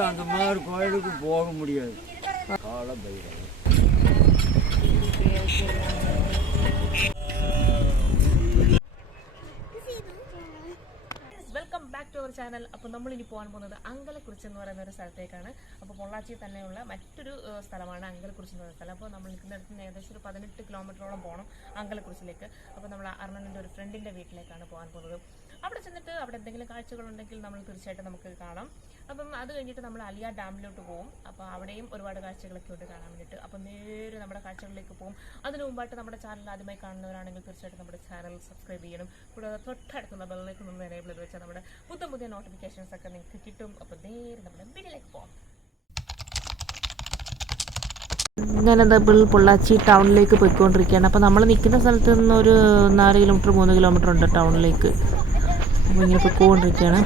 அந்த மாதிரி கோயிலுக்கு போக முடியாது. Kala Bhairavar. Welcome back to our channel. അപ്പോൾ നമ്മളിനി പോകാൻ പോകുന്നത് അങ്കലക്കുറിച്ച് എന്ന് പറയുന്ന ഒരു സ്ഥലത്തേക്കാണ്. അപ്പോൾ പൊള്ളാച്ചി തന്നെയുള്ള മറ്റൊരു സ്ഥലമാണ് അങ്കലക്കുറിച്ച് എന്ന് പറയുന്ന സ്ഥലം. അപ്പോൾ നമ്മൾ നിൽക്കുന്നിടത്ത് നിന്ന് ഏകദേശം ഒരു 18 കിലോമീറ്ററോളം പോകണം അങ്കലക്കുറിച്ചിലേക്ക്. അപ്പോൾ നമ്മൾ അർണൻ്റെ ഒരു ഫ്രണ്ടിൻ്റെ വീട്ടിലേക്കാണ് പോകാൻ പോകുന്നത്. അവിടെ ചെന്നിട്ട് അവിടെ എന്തെങ്കിലും കാഴ്ചകളുണ്ടെങ്കിൽ നമ്മൾ തീർച്ചയായിട്ടും നമുക്ക് കാണാം. അപ്പം അത് കഴിഞ്ഞിട്ട് നമ്മൾ അലിയാർ ഡാമിലോട്ട് പോകും. അപ്പോൾ അവിടെയും ഒരുപാട് കാഴ്ചകളൊക്കെ ഉണ്ട് കാണാൻ വേണ്ടിയിട്ട്. അപ്പം നേരെ നമ്മുടെ കാഴ്ചകളിലേക്ക് പോകും. അതിനു മുമ്പായിട്ട് നമ്മുടെ ചാനൽ ആദ്യമായി കാണുന്നവരാണെങ്കിൽ തീർച്ചയായിട്ടും നമ്മുടെ ചാനൽ സബ്സ്ക്രൈബ് ചെയ്യണം. കൂടാതെ തൊട്ടടുത്തുള്ള ബെല്ലിലേക്ക് നിന്ന് എനേബിൾ ചെയ്ത് വെച്ചാൽ നമ്മുടെ പുതിയ നോട്ടിഫിക്കേഷൻസ് ഒക്കെ നിങ്ങൾക്ക് കിട്ടും. അപ്പോൾ നേരെ നമ്മുടെ വീട്ടിലേക്ക് പോകാം. ഇങ്ങനെ പൊള്ളാച്ചി ടൗണിലേക്ക് പോയിക്കൊണ്ടിരിക്കുകയാണ്. അപ്പോൾ നമ്മൾ നിൽക്കുന്ന സ്ഥലത്ത് നിന്ന് ഒരു 4 കിലോമീറ്റർ 3 കിലോമീറ്റർ ഉണ്ട് ടൗണിലേക്ക്. അപ്പോൾ ഇങ്ങനെ പോയിക്കൊണ്ടിരിക്കുകയാണ്.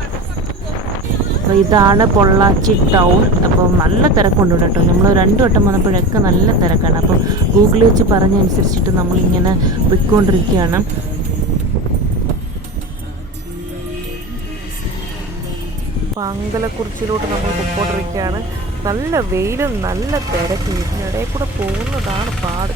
അപ്പോൾ ഇതാണ് പൊള്ളാച്ചി ടൗൺ. അപ്പോൾ നല്ല തിരക്കുണ്ട് കേട്ടോ. നമ്മൾ 2 വട്ടം വന്നപ്പോഴൊക്കെ നല്ല തിരക്കാണ്. അപ്പോൾ ഗൂഗിളിൽ വെച്ച് പറഞ്ഞനുസരിച്ചിട്ട് നമ്മളിങ്ങനെ പോയിക്കൊണ്ടിരിക്കുകയാണ്. അപ്പോൾ അങ്കലക്കുറിച്ചിലോട്ട് നമ്മൾ പോയിക്കൊണ്ടിരിക്കുകയാണ്. നല്ല വെയിലും നല്ല തിരക്കും. ഇതിനിടയിൽ കൂടെ പോകുന്നതാണ് പാട്.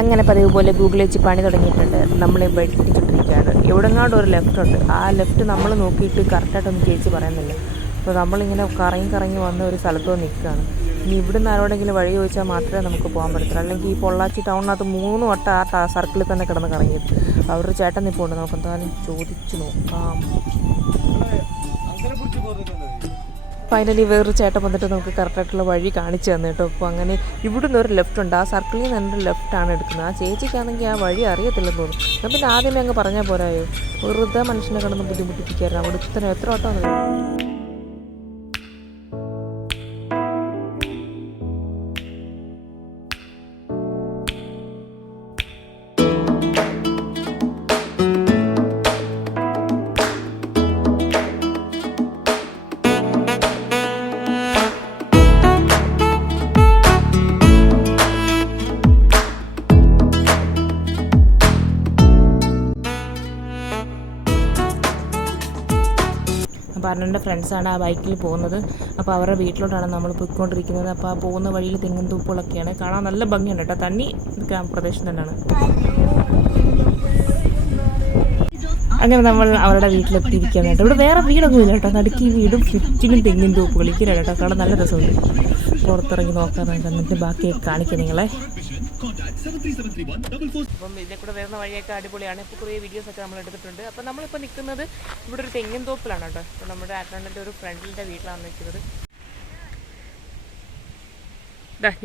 അങ്ങനെ പതിവ് പോലെ ഗൂഗിളിൽ വെച്ച് പണി തുടങ്ങിയിട്ടുണ്ട്. നമ്മൾ വെട്ടിച്ചിട്ടിരിക്കുകയാണ്. എവിടെങ്ങാണ്ട് ഒരു ലെഫ്റ്റ് ഉണ്ട്. ആ ലെഫ്റ്റ് നമ്മൾ നോക്കിയിട്ട് കറക്റ്റായിട്ടൊന്നും ചേച്ചി പറയുന്നില്ല. അപ്പോൾ നമ്മളിങ്ങനെ കറങ്ങി വന്ന ഒരു സ്ഥലത്ത് നിൽക്കുകയാണ്. ഇനി ഇവിടുന്ന് ആരോടെങ്കിലും വഴി ചോദിച്ചാൽ മാത്രമേ നമുക്ക് പോകാൻ പറ്റത്തുള്ളൂ. അല്ലെങ്കിൽ ഈ പൊള്ളാച്ചി ടൗണിനകത്ത് 3 വട്ടം ആ സർക്കിളിൽ തന്നെ കിടന്ന് കറങ്ങിയത്. അവരുടെ ചേട്ടൻ നിൽപ്പുണ്ട്. നമുക്ക് എന്തായാലും ചോദിച്ചു നോക്കാം. ഫൈനലി വേറൊരു ചേട്ടൻ വന്നിട്ട് നമുക്ക് കറക്റ്റായിട്ടുള്ള വഴി കാണിച്ചു തന്നു കേട്ടോ. അപ്പോൾ അങ്ങനെ ഇവിടുന്ന് ഒരു ലെഫ്റ്റ് ഉണ്ട്. ആ സർക്കിളിൽ നിന്ന് എൻ്റെ ലെഫ്റ്റാണ് എടുക്കുന്നത്. ആ ചേച്ചിക്കാണെങ്കിൽ ആ വഴി അറിയത്തില്ലെന്ന് തോന്നുന്നു. ഞാൻ പിന്നെ ആദ്യമേ അങ്ങ് പറഞ്ഞാൽ പോരായോ. വെറുതെ മനുഷ്യനെ കിടന്ന് ബുദ്ധിമുട്ടിപ്പിക്കായിരുന്നു. അവിടെ എത്ര വട്ടം അപ്പോൾ അർണൻ്റെ ഫ്രണ്ട്സാണ് ആ ബൈക്കിൽ പോകുന്നത്. അപ്പോൾ അവരുടെ വീട്ടിലോട്ടാണ് നമ്മൾ പോയിക്കൊണ്ടിരിക്കുന്നത്. അപ്പോൾ ആ പോകുന്ന വഴിയിൽ തെങ്ങും തൂപ്പുകളൊക്കെയാണ്. കാണാൻ നല്ല ഭംഗിയുണ്ട് കേട്ടോ. തന്നി ഗ്രാമപ്രദേശം തന്നെയാണ്. അങ്ങനെ നമ്മൾ അവരുടെ വീട്ടിലെത്തിയിരിക്കുകയാണ് കേട്ടോ. ഇവിടെ വേറെ വീടൊന്നും ഇല്ല കേട്ടോ. നടുക്കി വീടും ചുറ്റിനും തെങ്ങിൻ തൂപ്പുകൾ ഇരിക്കുകയാണ് കേട്ടോ. കാണാൻ നല്ല രസമുണ്ട്. പുറത്തിറങ്ങി നോക്കാറുണ്ട്. എന്നിട്ട് ബാക്കിയൊക്കെ കാണിക്കാം നിങ്ങളെ. അപ്പം ഇതിലെ കൂടെ വരുന്ന വഴിയൊക്കെ അടിപൊളിയാണ്. ഇപ്പോൾ കുറേ വീഡിയോസൊക്കെ നമ്മൾ എടുത്തിട്ടുണ്ട്. അപ്പോൾ നമ്മളിപ്പോൾ നിൽക്കുന്നത് ഇവിടെ ഒരു തെങ്ങിൻ തോപ്പിലാണ് കേട്ടോ. അപ്പോൾ നമ്മുടെ അർണൻ്റെ ഒരു ഫ്രണ്ടിൻ്റെ വീട്ടിലാണ് നിൽക്കുന്നത്.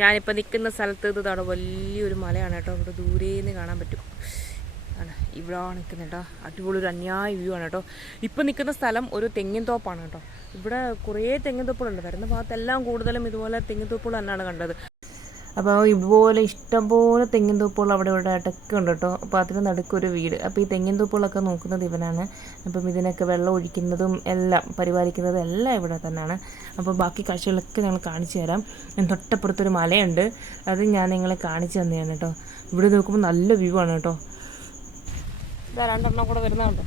ഞാനിപ്പോൾ നിൽക്കുന്ന സ്ഥലത്ത് ഇതാണ് വലിയൊരു മലയാണ് കേട്ടോ. ഇവിടെ ദൂരേന്ന് കാണാൻ പറ്റും. ആണ് ഇവിടെ നിൽക്കുന്നത് കേട്ടോ. അടിപൊളി ഒരു അന്യായ വ്യൂ ആണ് കേട്ടോ. ഇപ്പോൾ നിൽക്കുന്ന സ്ഥലം ഒരു തെങ്ങിൻ തോപ്പാണ് കേട്ടോ. ഇവിടെ കുറേ തെങ്ങിൻ തോപ്പുകളുണ്ട്. വരുന്ന ഭാഗത്തെല്ലാം കൂടുതലും ഇതുപോലെ തെങ്ങിൻ തോപ്പുകൾ തന്നെയാണ് കണ്ടത്. അപ്പോൾ ഇതുപോലെ ഇഷ്ടംപോലെ തെങ്ങിൻ തോപ്പുകൾ അവിടെ ഇവിടെ ആയിട്ടൊക്കെ ഉണ്ട് കേട്ടോ. അപ്പോൾ അതിന് നടുക്കൊരു വീട്. അപ്പോൾ ഈ തെങ്ങിൻ തോപ്പുകളൊക്കെ നോക്കുന്നത് ഇവനാണ്. അപ്പം ഇതിനൊക്കെ വെള്ളം ഒഴിക്കുന്നതും എല്ലാം പരിപാലിക്കുന്നതും എല്ലാം ഇവിടെ തന്നെയാണ്. അപ്പോൾ ബാക്കി കാഴ്ചകളൊക്കെ ഞങ്ങൾ കാണിച്ചു തരാം. തൊട്ടപ്പുറത്തൊരു മലയുണ്ട്. അത് ഞാൻ നിങ്ങളെ കാണിച്ചു തന്നെയാണ് കേട്ടോ. ഇവിടെ നോക്കുമ്പോൾ നല്ല വ്യൂ ആണ് കേട്ടോ. ഇതാ 2 എണ്ണം കൂടെ വരുന്നുണ്ട്.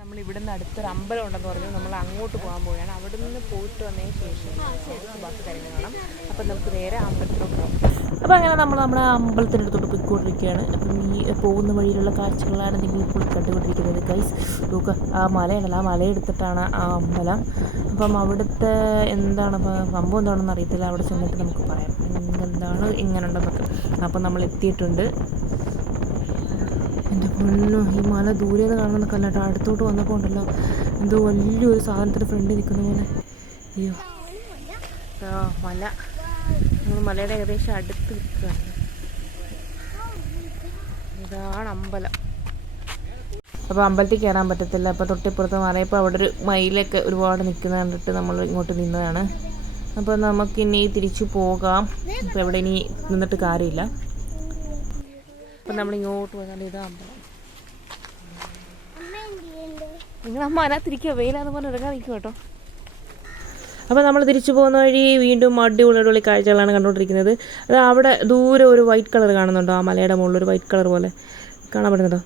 നമ്മൾ ഇവിടുന്ന് അടുത്തൊരു അമ്പലം ഉണ്ടെന്ന് പറഞ്ഞു. നമ്മൾ അങ്ങോട്ട് പോകാൻ പോവുകയാണ്. അവിടെ നിന്ന് പോയിട്ട് വന്നതിന് ശേഷം ബാക്കി കാര്യങ്ങൾ കാണാം. അപ്പം നമുക്ക് നേരെ അമ്പലത്തിലോട്ട് പോകാം. അപ്പോൾ അങ്ങനെ നമ്മൾ നമ്മുടെ അമ്പലത്തിൻ്റെ അടുത്തോട്ട് പോയിക്കൊണ്ടിരിക്കുകയാണ്. അപ്പം ഈ പോകുന്ന വഴിയിലുള്ള കാഴ്ചകളാണ് നിങ്ങൾ ഇപ്പോൾ കണ്ടുകൊണ്ടിരിക്കുന്നത് ഗൈസ്. നോക്കുക, ആ മലയുണ്ടല്ലോ, ആ മലയെടുത്തിട്ടാണ് ആ അമ്പലം. അപ്പം അവിടുത്തെ എന്താണ് സംഭവം എന്താണെന്ന് അറിയത്തില്ല. അവിടെ ചെന്നിട്ട് നമുക്ക് പറയാം എന്താണ് ഇങ്ങനെ ഉണ്ടെന്നൊക്കെ. അപ്പം നമ്മൾ എത്തിയിട്ടുണ്ട്. എൻ്റെ പൊന്നോ, ഈ മല ദൂരെ നിന്ന് കാണുന്ന കല്ലാട്ടോ. അടുത്തോട്ട് വന്നപ്പോൾ ഉണ്ടല്ലോ എന്തോ വലിയൊരു സാധനത്തിൻ്റെ ഫ്രണ്ടിൽ നിൽക്കുന്ന പോലെ. അയ്യോ മല. നമ്മൾ മലയുടെ ഏകദേശം അടുത്ത് നിൽക്കുകയാണ്. ഇതാണ് അമ്പലം. അപ്പോൾ അമ്പലത്തിൽ കയറാൻ പറ്റത്തില്ല. അപ്പോൾ തൊട്ടിപ്പുറത്ത് മലയപ്പോൾ അവിടെ ഒരു മയിലൊക്കെ ഒരുപാട് നിൽക്കുന്നത് കണ്ടിട്ട് നമ്മൾ ഇങ്ങോട്ട് നിന്നതാണ്. അപ്പോൾ നമുക്കിനി തിരിച്ചു പോകാം. അപ്പോൾ എവിടെ ഇനി നിന്നിട്ട് കാര്യമില്ല. അപ്പം നമ്മളിങ്ങോട്ട് പോയാൽ ഇതാ അമ്പലം. നിങ്ങളമ്മ അതിനകത്തിരിക്കുക. വെയിലാന്ന് പറഞ്ഞ് ഇറങ്ങാൻ നിൽക്കും കേട്ടോ. അപ്പോൾ നമ്മൾ തിരിച്ചു പോകുന്ന വഴി വീണ്ടും അടിപൊളി കാഴ്ചകളാണ് കണ്ടുകൊണ്ടിരിക്കുന്നത്. അത് അവിടെ ദൂരെ ഒരു വൈറ്റ് കളർ കാണുന്നുണ്ടോ? ആ മലയുടെ മുകളിൽ ഒരു വൈറ്റ് കളർ പോലെ കാണാൻ പറ്റുന്നുണ്ടോ?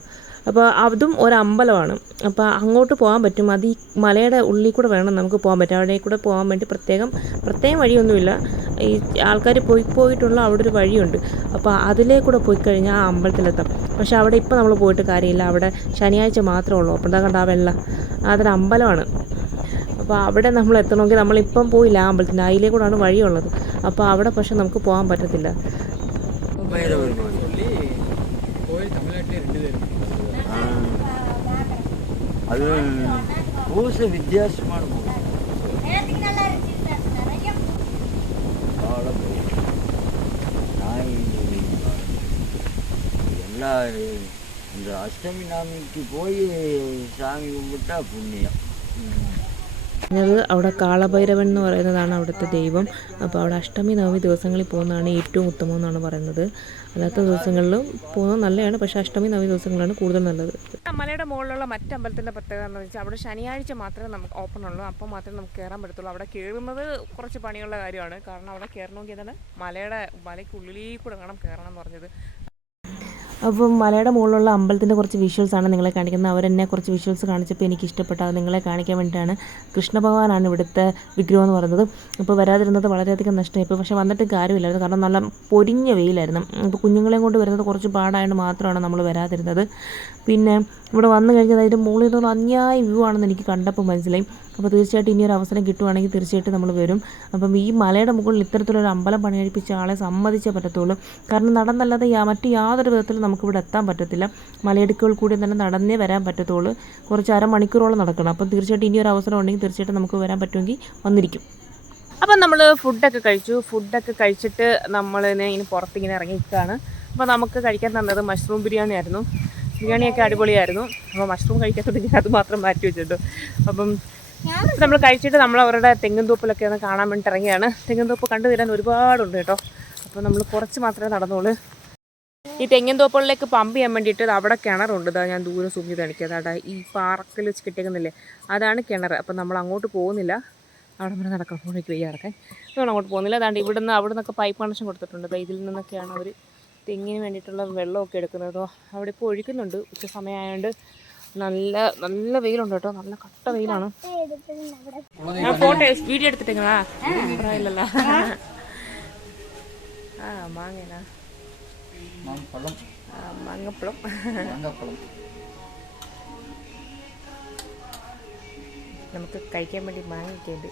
അപ്പോൾ അതും ഒരു അമ്പലമാണ്. അപ്പോൾ അങ്ങോട്ട് പോകാൻ പറ്റും. അത് ഈ മലയുടെ ഉള്ളിൽ കൂടെ വേണം നമുക്ക് പോകാൻ പറ്റും. അവിടെ കൂടെ പോകാൻ വേണ്ടി പ്രത്യേകം വഴിയൊന്നുമില്ല. ഈ ആൾക്കാർ പോയിട്ടുള്ള അവിടെ ഒരു വഴിയുണ്ട്. അപ്പോൾ അതിലേ കൂടെ പോയി കഴിഞ്ഞാൽ ആ അമ്പലത്തിലെത്താം. പക്ഷേ അവിടെ ഇപ്പോൾ നമ്മൾ പോയിട്ട് കാര്യമില്ല. അവിടെ ശനിയാഴ്ച മാത്രമേ ഉള്ളൂ. അപ്പോൾ എന്താ കണ്ട ആ വെള്ളം, അതൊരു അമ്പലമാണ്. അപ്പോൾ അവിടെ നമ്മൾ എത്തണമെങ്കിൽ നമ്മളിപ്പം പോയില്ല ആ അമ്പലത്തിൻ്റെ അതിലേ കൂടെയാണ് വഴിയുള്ളത്. അപ്പോൾ അവിടെ പക്ഷെ നമുക്ക് പോകാൻ പറ്റത്തില്ല. அது பூச வித்தியாசமான எல்லா இந்த அஷ்டமி நாமிக்கு போய் சாமி கும்பிட்டா புண்ணியம். അത് അവിടെ കാളഭൈരവൻ എന്ന് പറയുന്നതാണ് അവിടുത്തെ ദൈവം. അപ്പോൾ അവിടെ അഷ്ടമി നവമി ദിവസങ്ങളിൽ പോകുന്നതാണ് ഏറ്റവും ഉത്തമം എന്നാണ് പറയുന്നത്. അല്ലാത്ത ദിവസങ്ങളിലും പോകുന്നത് നല്ലതാണ്, പക്ഷേ അഷ്ടമി നവമി ദിവസങ്ങളാണ് കൂടുതൽ നല്ലത്. മലയുടെ മുകളിലുള്ള മറ്റ് അമ്പലത്തിൻ്റെ പ്രത്യേകത എന്ന് വെച്ചാൽ അവിടെ ശനിയാഴ്ച മാത്രമേ നമുക്ക് ഓപ്പൺ ഉള്ളൂ. അപ്പോൾ മാത്രമേ നമുക്ക് കയറാൻ പറ്റത്തുള്ളൂ. അവിടെ കയറുന്നത് കുറച്ച് പണിയുള്ള കാര്യമാണ്. കാരണം അവിടെ കയറണമെങ്കിൽ തന്നെ മലയ്ക്കുള്ളിൽ കൂടെ വേണം കയറണം എന്ന് പറഞ്ഞത്. അപ്പം മലയുടെ മുകളിലുള്ള അമ്പലത്തിൻ്റെ കുറച്ച് വിഷ്വൽസാണ് നിങ്ങളെ കാണിക്കുന്നത്. അവരെന്നെ കുറച്ച് വിഷ്വൽസ് കാണിച്ചപ്പോൾ എനിക്ക് ഇഷ്ടപ്പെട്ടു. അത് നിങ്ങളെ കാണിക്കാൻ വേണ്ടിയിട്ടാണ്. കൃഷ്ണഭഗവാനാണ് ഇവിടുത്തെ വിഗ്രഹം എന്ന് പറയുന്നത്. അപ്പോൾ വരാതിരുന്നത് വളരെയധികം നഷ്ടമായി. പക്ഷേ വന്നിട്ട് കാര്യമില്ലായിരുന്നു. കാരണം നല്ല പൊരിഞ്ഞ വെയിലായിരുന്നു. അപ്പോൾ കുഞ്ഞുങ്ങളെയും കൊണ്ട് വരുന്നത് കുറച്ച് പാടായതുകൊണ്ട് മാത്രമാണ് നമ്മൾ വരാതിരുന്നത്. പിന്നെ ഇവിടെ വന്നു കഴിഞ്ഞാൽ അതിൻ്റെ മുകളിൽ നിന്നുള്ള അന്യായ വ്യൂ ആണെന്ന് എനിക്ക് കണ്ടപ്പോൾ മനസ്സിലായി. അപ്പോൾ തീർച്ചയായിട്ടും ഇനിയൊരു അവസരം കിട്ടുവാണെങ്കിൽ തീർച്ചയായിട്ടും നമ്മൾ വരും. അപ്പം ഈ മലയുടെ മുകളിൽ ഇത്തരത്തിലൊരു അമ്പലം പണിയഴിപ്പിച്ച ആളെ സമ്മതിച്ചേ പറ്റത്തുള്ളൂ. കാരണം നടന്നല്ലാതെ മറ്റ് യാതൊരു വിധത്തിലും നമുക്കിവിടെ എത്താൻ പറ്റത്തില്ല. മലയിടുക്കുകൾ കൂടി തന്നെ നടന്നേ വരാൻ പറ്റത്തുള്ളൂ. കുറച്ച് അരമണിക്കൂറോളം നടക്കണം. അപ്പം തീർച്ചയായിട്ടും ഇനിയൊരു അവസരം ഉണ്ടെങ്കിൽ തീർച്ചയായിട്ടും നമുക്ക് വരാൻ പറ്റുമെങ്കിൽ വന്നിരിക്കും. അപ്പം നമ്മൾ ഫുഡൊക്കെ കഴിച്ചിട്ട് നമ്മൾ ഇങ്ങനെ പുറത്തിങ്ങനെ ഇറങ്ങിയിട്ടാണ്. അപ്പോൾ നമുക്ക് കഴിക്കാൻ തന്നത് മഷ്റൂം ബിരിയാണി ആയിരുന്നു. ബിരിയാണിയൊക്കെ അടിപൊളിയായിരുന്നു. അപ്പോൾ മഷ്റൂം കഴിക്കാത്തത് അത് മാത്രം മാറ്റി വെച്ചിട്ടു. അപ്പം നമ്മൾ കഴിച്ചിട്ട് നമ്മൾ അവരുടെ തെങ്ങും തോപ്പിലൊക്കെ ഒന്ന് കാണാൻ വേണ്ടി ഇറങ്ങിയാണ്. തെങ്ങും തോപ്പ് കണ്ടു തരാൻ ഒരുപാടുണ്ട് കേട്ടോ. അപ്പോൾ നമ്മൾ കുറച്ച് മാത്രമേ നടന്നുള്ളൂ. ഈ തെങ്ങും തോപ്പുകളിലേക്ക് പമ്പ് ചെയ്യാൻ വേണ്ടിയിട്ട് അവിടെ കിണറുണ്ട്. ഇതാ ഞാൻ ദൂരെ സൂം ചെയ്ത് കാണിക്കാം. അതാ ഈ പാറക്കിൽ വെച്ച് കിട്ടിയേക്കുന്നില്ലേ, അതാണ് കിണർ. അപ്പോൾ നമ്മൾ അങ്ങോട്ട് പോകുന്നില്ല. അവിടെ വരെ നടക്കണം. ഫോണിലേക്ക് വയ്യ നടക്കാൻ. നമ്മൾ അങ്ങോട്ട് പോകുന്നില്ല. അതാണ്ട് അവിടെ നിന്നൊക്കെ പൈപ്പ് കണക്ഷൻ കൊടുത്തിട്ടുണ്ട്. ഇതിൽ നിന്നൊക്കെയാണ് അവർ തെങ്ങിന് വേണ്ടിയിട്ടുള്ള വെള്ളമൊക്കെ എടുക്കുന്നത്. അവിടെ ഇപ്പോൾ ഒഴിക്കുന്നുണ്ട്. ഉച്ച സമയമായതുകൊണ്ട് നല്ല വെയിലുണ്ട് കേട്ടോ. നല്ല കട്ട വെയിലാണ്. ഞാൻ ഫോട്ടോ വീഡിയോ എടുത്തിട്ടേക്കാ പറയില്ലല്ലോ. മാങ്ങ മാങ്ങപ്പഴം നമുക്ക് കഴിക്കാൻ വേണ്ടി മാങ്ങയൊക്കെ ഉണ്ട്.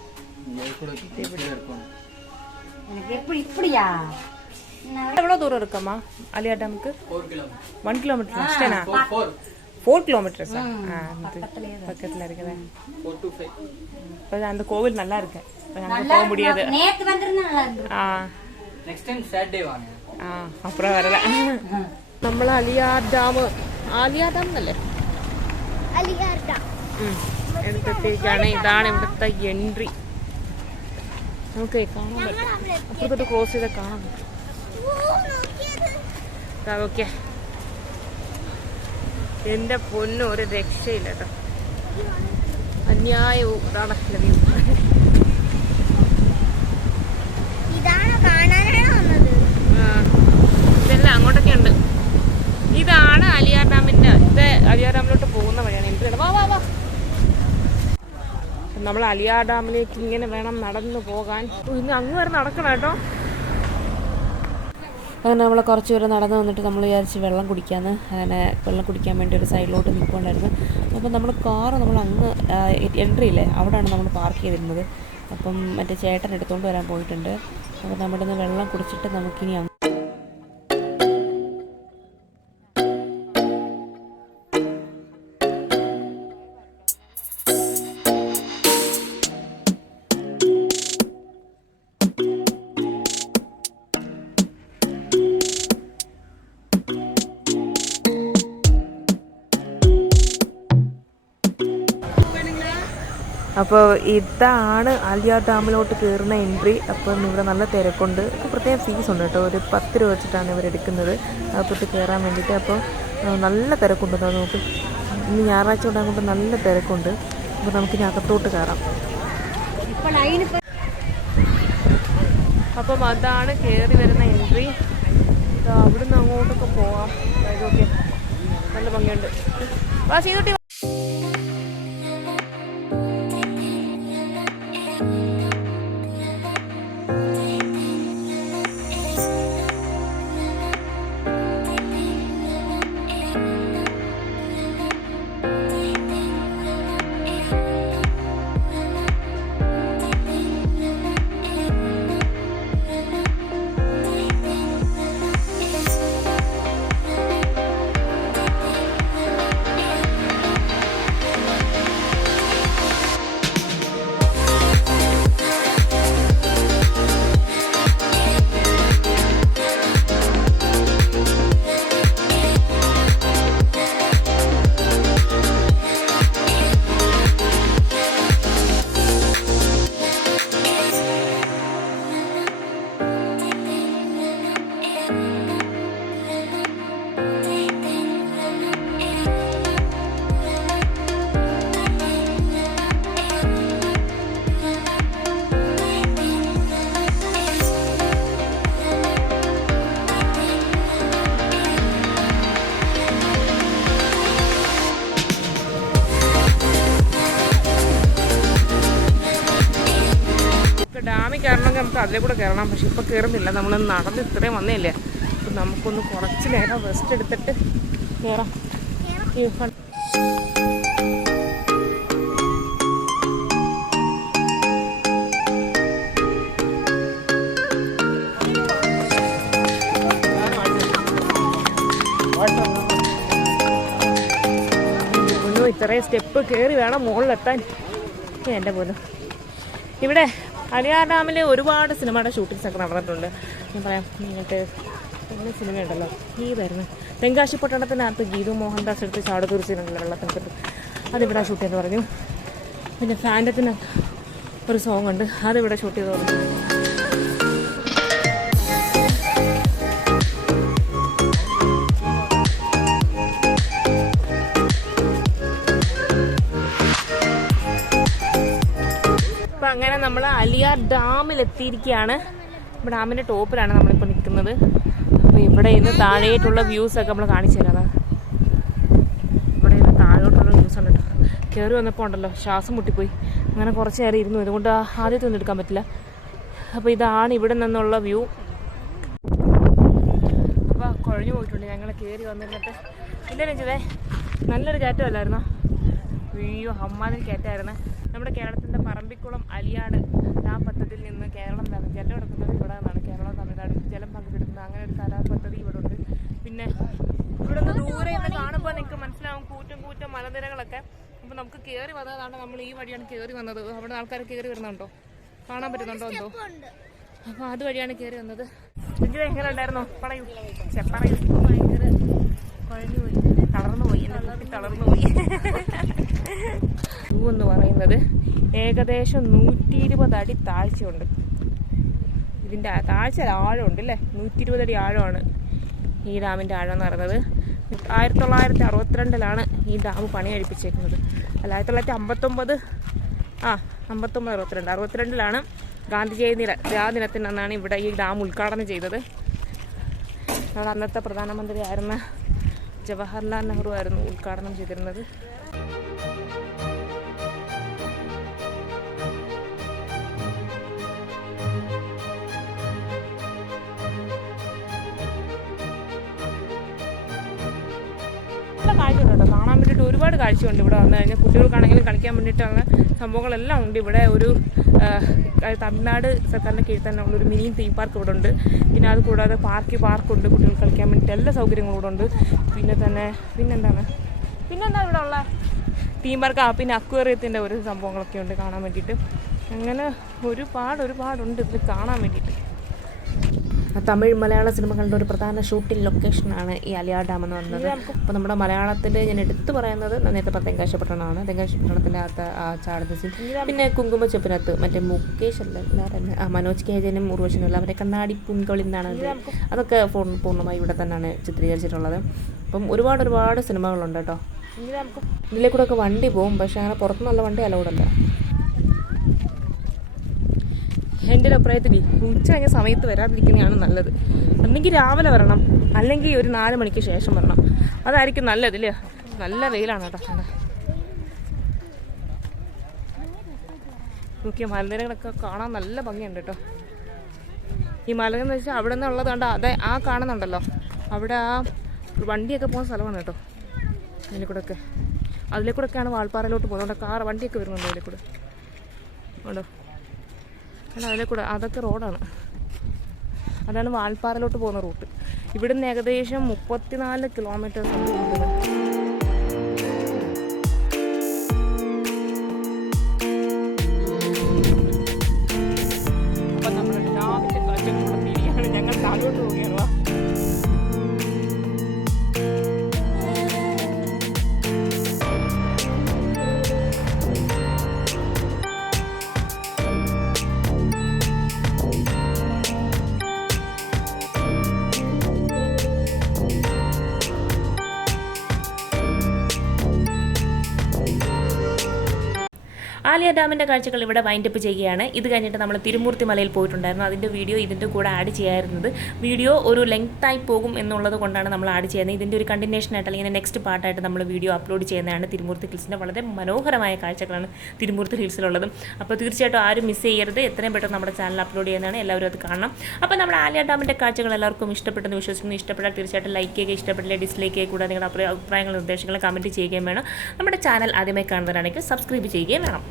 எவ்வளோ தூரம் இருக்காமா அலியார் டேமுக்கு? 1 கிலோமீட்டர் அಷ್ಟೇನಾ? 4 கிலோமீட்டர்ஸ் பக்கத்தில் இருக்குது. இப்போ அந்த கோவில் நல்லா இருக்கு. அங்கே போக முடியாது. அப்புறம் வரல. നമ്മൾ അലിയാർ ഡാം എന്നല്ലേ എടുത്തേക്കാണ്. ഇതാണ് ഇവിടുത്തെ എൻട്രി. നമുക്ക് കാണാൻ പറ്റും. അപ്പുറത്തോട്ട് ക്രോസ് ചെയ്താൽ കാണാൻ പറ്റും. ഓക്കെ, എൻ്റെ പൊന്നും ഒരു രക്ഷയില്ല കേട്ടോ. അന്യായവും ഇതാണ് ഇതെല്ലാം അങ്ങോട്ടൊക്കെ ഉണ്ട്. ഇതാണ് അലിയാർ ഡാമിൻ്റെ. ഇത് അലിയാർ ഡാമിലോട്ട് പോകുന്ന വഴിയാണ്. എനിക്ക് വാ നമ്മൾ അലിയാർ ഡാമിലേക്ക് ഇങ്ങനെ വേണം നടന്നു പോകാൻ. ഇന്ന് അങ്ങ് വരെ നടക്കണം കേട്ടോ. അങ്ങനെ നമ്മൾ കുറച്ച് പേര് നടന്നു വന്നിട്ട് നമ്മൾ വിചാരിച്ച് വെള്ളം കുടിക്കാമെന്ന്. അങ്ങനെ വെള്ളം കുടിക്കാൻ വേണ്ടി ഒരു സൈഡിലോട്ട് നിൽക്കുന്നുണ്ടായിരുന്നു. അപ്പം നമ്മൾ അങ്ങ് എൻട്രി ഇല്ലേ, അവിടെയാണ് നമ്മൾ പാർക്ക് ചെയ്തിരുന്നത്. അപ്പം മറ്റേ ചേട്ടൻ എടുത്തുകൊണ്ട് വരാൻ പോയിട്ടുണ്ട്. അപ്പോൾ നമ്മുടെ നിന്ന് വെള്ളം കുടിച്ചിട്ട് നമുക്കിനി അപ്പോൾ ഇതാണ് ആലിയാർ ഡാമിലോട്ട് കയറുന്ന എൻട്രി. അപ്പം ഇവിടെ നല്ല തിരക്കുണ്ട്. അപ്പോൾ പ്രത്യേകം ഫീസ് ഉണ്ട് കേട്ടോ. ഒരു 10 രൂപ വെച്ചിട്ടാണ് ഇവരെടുക്കുന്നത് അകത്തോട്ട് കയറാൻ വേണ്ടിയിട്ട്. അപ്പോൾ നല്ല തിരക്കുണ്ട്. നമുക്ക് ഇന്ന് ഞായറാഴ്ച ഉണ്ടാകുമ്പോൾ നല്ല തിരക്കുണ്ട്. അപ്പോൾ നമുക്കിനി അകത്തോട്ട് കയറാം. അപ്പം അതാണ് കയറി വരുന്ന എൻട്രി. അവിടുന്ന് അങ്ങോട്ടൊക്കെ പോവാം. ഇതൊക്കെ നല്ല ഭംഗിയുണ്ട്. വാ ചെയ്തോട്ടി. ഡാമിൽ കയറണമെങ്കിൽ നമുക്ക് അതിലെ കൂടെ കയറണം. പക്ഷെ ഇപ്പോൾ കയറുന്നില്ല. നമ്മൾ നടന്ന് ഇത്രയും വന്നേല്ലേ. അപ്പം നമുക്കൊന്ന് കുറച്ച് നേരം റെസ്റ്റ് എടുത്തിട്ട് കയറാം. ഇത്രയും സ്റ്റെപ്പ് കയറി വേണം മുകളിലെത്താൻ. എൻ്റെ പോലും ഇവിടെ അലിയാർ ഡാമിൽ ഒരുപാട് സിനിമയുടെ ഷൂട്ടിങ്സ് ഒക്കെ നടന്നിട്ടുണ്ട്. ഞാൻ പറയാം നിങ്ങൾക്ക് പിന്നെ സിനിമയുണ്ടല്ലോ ഈ വരുന്നത് തെങ്കാശി പട്ടണത്തിനകത്ത് ഗീതു മോഹൻദാസ് എടുത്ത് ചാടുതീർച്ചയുണ്ടല്ലോ വെള്ളത്തിനകത്ത്, അതിവിടെ ഷൂട്ട് ചെയ്ത് പറഞ്ഞു. പിന്നെ ഫാൻറ്റത്തിന് ഒരു സോങ് ഉണ്ട്, അതിവിടെ ഷൂട്ട് ചെയ്ത് പറഞ്ഞു. അപ്പം അങ്ങനെ നമ്മൾ അലിയാർ ഡാമിലെത്തിയിരിക്കുകയാണ്. ഇപ്പോൾ ഡാമിൻ്റെ ടോപ്പിലാണ് നമ്മളിപ്പോൾ നിൽക്കുന്നത്. അപ്പോൾ ഇവിടെ നിന്ന് താഴേട്ടുള്ള വ്യൂസൊക്കെ നമ്മൾ കാണിച്ചു തരാം. ഇവിടെ നിന്ന് താഴോട്ടുള്ള വ്യൂസ് ഉണ്ട് കേട്ടോ. കയറി വന്നപ്പോൾ ഉണ്ടല്ലോ ശ്വാസം മുട്ടിപ്പോയി. അങ്ങനെ കുറച്ച് നേരം ഇരുന്നു, ഇതുകൊണ്ട് ആദ്യത്തെ ഒന്നും എടുക്കാൻ പറ്റില്ല. അപ്പോൾ ഇതാണ് ഇവിടെ നിന്നുള്ള വ്യൂ. അപ്പോൾ കുഴഞ്ഞു പോയിട്ടുണ്ട് ഞങ്ങൾ കയറി വന്നിരുന്നിട്ട്. ഇല്ല രഞ്ജിതേ, നല്ലൊരു കയറ്റമല്ലായിരുന്നോ? അയ്യോ അമ്മാതിരി കയറ്റമായിരുന്നു. നമ്മുടെ കേരളത്തിൻ്റെ പറമ്പിക്കുളം അലിയാട് ഡാം പദ്ധതിയിൽ നിന്ന് കേരളം ജലം എടുക്കുന്നത് ഇവിടെ നിന്നാണ്. കേരളം തമിഴ്നാട് ജലം പങ്കിടുന്നത് അങ്ങനെ ഒരു കരാർ പദ്ധതി ഇവിടെ ഉണ്ട്. പിന്നെ ഇവിടെ നിന്ന് ദൂരെ നിന്ന് കാണുമ്പോൾ നിങ്ങൾക്ക് മനസ്സിലാവും കൂറ്റം കൂറ്റം മലനിരകളൊക്കെ. അപ്പോൾ നമുക്ക് കയറി വന്നതാണ്. നമ്മൾ ഈ വഴിയാണ് കയറി വന്നത്. അവിടെ ആൾക്കാർ കയറി വരുന്നുണ്ടോ, കാണാൻ പറ്റുന്നുണ്ടോ എന്തോ? അപ്പോൾ അതുവഴിയാണ് കയറി വന്നത്. രഞ്ജിത എങ്ങനെ ഉണ്ടായിരുന്നോ? പറയൂ പറയൂ. ഭയങ്കര കുഴഞ്ഞു പോയി, തളർന്നു പോയി, എന്നെ കുട്ടി തളർന്നു പോയി. വ്യൂ എന്ന് പറയുന്നത് ഏകദേശം 120 അടി താഴ്ചയുണ്ട്. ഇതിൻ്റെ താഴ്ച ആഴമുണ്ട് അല്ലേ, 120 അടി ആഴമാണ് ഈ ഡാമിൻ്റെ ആഴം എന്ന് പറയുന്നത്. 1962 ഈ ഡാം പണി കഴിപ്പിച്ചേക്കുന്നത്. അല്ല 1959 62 ഗാന്ധി ദിനത്തിനാണ് ഇവിടെ ഈ ഡാം ഉദ്ഘാടനം ചെയ്തത്. നമ്മുടെ അന്നത്തെ പ്രധാനമന്ത്രി ആയിരുന്ന ജവഹർലാൽ നെഹ്റു ആയിരുന്നു ഉദ്ഘാടനം ചെയ്തിരുന്നത്. കാഴ്ചയുണ്ട് കേട്ടോ, കാണാൻ വേണ്ടിയിട്ട് ഒരുപാട് കാഴ്ചയുണ്ട്. ഇവിടെ വന്നു കഴിഞ്ഞാൽ കുട്ടികൾക്കാണെങ്കിലും കളിക്കാൻ വേണ്ടിയിട്ടുള്ള സംഭവങ്ങളെല്ലാം ഉണ്ട്. ഇവിടെ ഒരു തമിഴ്നാട് സർക്കാരിൻ്റെ കീഴിൽ തന്നെ ഉള്ളൊരു മിനി തീം പാർക്ക് ഇവിടെ ഉണ്ട്. പിന്നെ അത് കൂടാതെ പാർക്കുണ്ട്, കുട്ടികൾക്ക് കളിക്കാൻ വേണ്ടിയിട്ട് എല്ലാ സൗകര്യങ്ങളും ഇവിടെ ഉണ്ട്. പിന്നെന്താ ഇവിടെ ഉള്ള തീം പാർക്ക്, പിന്നെ അക്വേറിയത്തിൻ്റെ ഒരു സംഭവങ്ങളൊക്കെ ഉണ്ട് കാണാൻ വേണ്ടിയിട്ട്. അങ്ങനെ ഒരുപാടുണ്ട് ഇതിൽ കാണാൻ വേണ്ടിയിട്ട്. തമിഴ് മലയാള സിനിമകളുടെ ഒരു പ്രധാന ഷൂട്ടിംഗ് ലൊക്കേഷനാണ് ഈ അലിയാർ ഡാം എന്ന് പറയുന്നത്. അപ്പോൾ നമ്മുടെ മലയാളത്തിൽ ഞാൻ എടുത്തു പറയുന്നത് നേരത്തെ പറഞ്ഞ തെങ്കാശി പട്ടണമാണ്. തെങ്കാശി പട്ടണത്തിൻ്റെ അകത്ത് ചാടുന്ന സീൻ, പിന്നെ കുങ്കുമച്ചെപ്പിനകത്ത് മറ്റേ മുകേഷ് മനോജ് കെ ജനും ഉർവശനും എല്ലാം അവരെ കണ്ണാടി പുൻകളിൽ നിന്നാണ് അതൊക്കെ പൂർണ്ണമായി ഇവിടെ തന്നെയാണ് ചിത്രീകരിച്ചിട്ടുള്ളത്. അപ്പം ഒരുപാട് സിനിമകളുണ്ട് കേട്ടോ. ഇതിലെ കൂടെ ഒക്കെ വണ്ടി പോകും, പക്ഷെ അങ്ങനെ പുറത്തുനിന്നുള്ള വണ്ടി അലൗഡല്ല. എൻ്റെ ഒരു അഭിപ്രായത്തിൽ ഉച്ച കഴിഞ്ഞ സമയത്ത് വരാതിരിക്കുന്നതാണ് നല്ലത്. ഒന്നെങ്കിൽ രാവിലെ വരണം, അല്ലെങ്കിൽ ഒരു 4 മണിക്ക് ശേഷം വരണം. അതായിരിക്കും നല്ലത് ഇല്ലേ? നല്ല വെയിലാണ് കേട്ടോ. നോക്കിയ മലനിരകളൊക്കെ കാണാൻ നല്ല ഭംഗിയുണ്ട് കേട്ടോ. ഈ മലയെന്ന് വെച്ചാൽ അവിടെ നിന്നുള്ളത് കണ്ടോ, അതെ ആ കാണുന്നുണ്ടല്ലോ, അവിടെ ആ വണ്ടിയൊക്കെ പോകുന്ന സ്ഥലമാണ് കേട്ടോ. അതിലെ കൂടെ ഒക്കെയാണ് വാൾപ്പാറയിലോട്ട് പോകുന്നത്. കാർ വണ്ടിയൊക്കെ വരുന്നുണ്ട് അതിലെ കൂടെ ഉണ്ടോ. അല്ല അതിലെ കൂടെ അതൊക്കെ റോഡാണ്. അതാണ് വാൾപ്പാറയിലോട്ട് പോകുന്ന റൂട്ട്. ഇവിടുന്ന് ഏകദേശം 34 കിലോമീറ്റേഴ്സ് ഉണ്ട് കൂടുതൽ. അപ്പം നമ്മൾ രാവിലെ കാഴ്ചകളോടെ തിരിയാണ്. ഞങ്ങൾ താഴോട്ട് പോവുകയാണ്. ആലിയ ഡാമിൻ്റെ കാഴ്ചകൾ ഇവിടെ വൈൻഡപ്പ് ചെയ്യുകയാണ്. ഇത് കഴിഞ്ഞിട്ട് നമ്മൾ തിരുമൂർത്തി മലയിൽ പോയിട്ടുണ്ടായിരുന്നു. അതിൻ്റെ വീഡിയോ ഇതിൻ്റെ കൂടെ ആഡ് ചെയ്യാറുന്നത്. വീഡിയോ ഒരു ലെങ്തായി പോകും എന്നുള്ളത് കൊണ്ടാണ് നമ്മൾ ആഡ് ചെയ്യുന്നത്. ഇതിൻ്റെ ഒരു കണ്ടിന്യൂഷനായിട്ട് അല്ലെങ്കിൽ നെക്സ്റ്റ് പാർട്ടായിട്ട് നമ്മൾ വീഡിയോ അപ്ലോഡ് ചെയ്യുന്നതാണ്. തിരുമൂർത്തി ഹിൽസിൻ്റെ വളരെ മനോഹരമായ കാഴ്ചകളാണ് തിരുമൂർത്തി ഹിൽസിലുള്ളതും. അപ്പോൾ തീർച്ചയായിട്ടും ആരും മിസ് ചെയ്യരുത്. എത്രയും പെട്ടെന്ന് നമ്മുടെ ചാനൽ അപ്ലോഡ് ചെയ്യുന്നതാണ്. എല്ലാവരും അത് കാണണം. അപ്പോൾ നമ്മുടെ ആലിയ ഡാമിൻ്റെ കാഴ്ചകൾ എല്ലാവർക്കും ഇഷ്ടപ്പെട്ടെന്ന് വിശ്വസിക്കുന്നു. ഇഷ്ടപ്പെട്ടാൽ തീർച്ചയായിട്ടും ലൈക്ക് ചെയ്യുക, ഇഷ്ടപ്പെട്ടില്ല ഡിസ്ലൈക്ക് ചെയ്യുക. കൂടാതെ നിങ്ങളുടെ അഭിപ്രായങ്ങളും നിർദ്ദേശങ്ങളും കമൻറ്റ് ചെയ്യുകയും വേണം. നമ്മുടെ ചാനൽ ആദ്യമായി കാണുന്നവരാണെങ്കിൽ സബ്സ്ക്രൈബ് ചെയ്യുകയും വേണം.